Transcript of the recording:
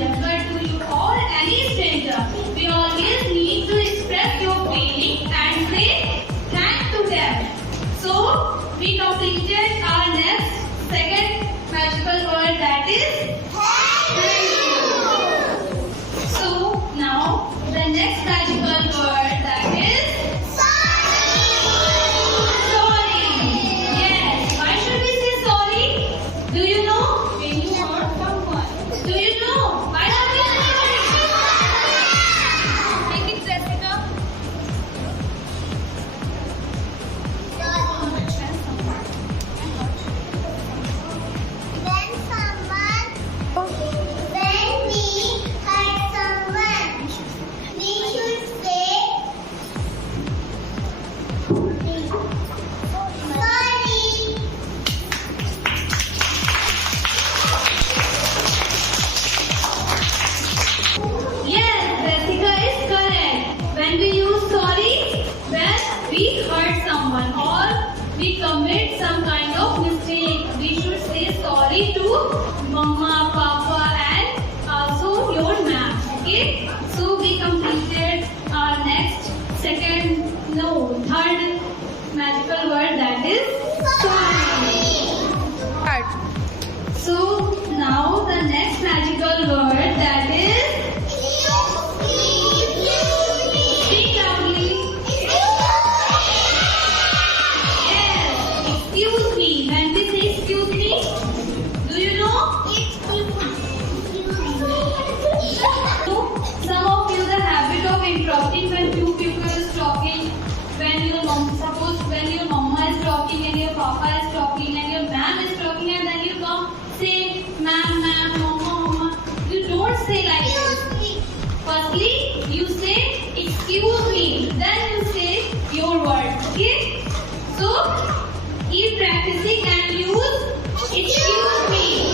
stranger, but to you or any stranger, we always need to express your feeling and say thanks to them. So, we completed our next second magical word, that is thank you. So, now the next magical word, that is sorry. Yes. Why should we say sorry? Do you know? When you hurt someone. Do you know? Why should we say sorry? Make it, Jessica. When we hurt someone, we should say sorry. Yes, Jessica is correct. When we use sorry, when we hurt someone or we commit some kind of mistake, we should say sorry to Mama, Papa and also your ma'am. Okay? So we completed our third magical word, that is sorry. So now the next magical word, that is speak loudly. Yes, excuse me. When we say excuse me, do you know? Some of you the habit of interrupting when two people is talking. When your mom, suppose when your mama is talking and your papa is talking and your ma'am is talking, and then you come say ma'am, mama. You don't say like this. Firstly, you say excuse me. Then you say your word. Okay? So keep practicing and use excuse me.